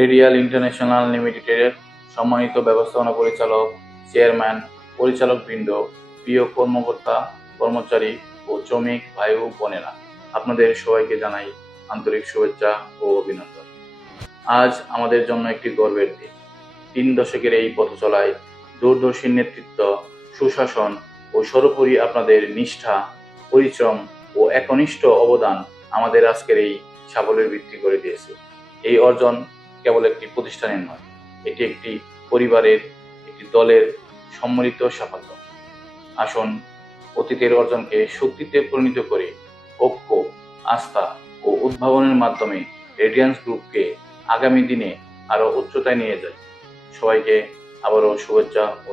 Radial international লিমিটেডের সম্মানিত ব্যবস্থাপনা পরিচালক, চেয়ারম্যান, পরিচালকবৃন্দ, প্রিয় কর্মকর্তা, কর্মচারী ও শ্রমিক ভাই ও বোনেরা। আপনাদের সবাইকে জানাই আন্তরিক শুভেচ্ছা ও অভিনন্দন। আজ আমাদের জন্য একটি গর্বের দিন। তিন দশকের এই পথ চলায় দূরদর্শী নেতৃত্ব, সুশাসন ও সর্বোপরি আপনাদের নিষ্ঠা, পরিশ্রম ও একনিষ্ঠ অবদান আমাদের আজকের এই সাফল্যের ভিত্তি করে দিয়েছে। এই অর্জন কেবল একটি প্রতিষ্ঠানের নয়, এটি একটি পরিবারের, একটি দলের সম্মিলিত সাফল্য। আসন অতীতের অর্জনকে শক্তিতে পরিণত করে ঐক্য, আস্থা ও উদ্ভাবনের মাধ্যমে রেডিয়ান্স গ্রুপকে আগামী দিনে আরও উচ্চতায় নিয়ে যায়। সবাইকে আবারও শুভেচ্ছা ও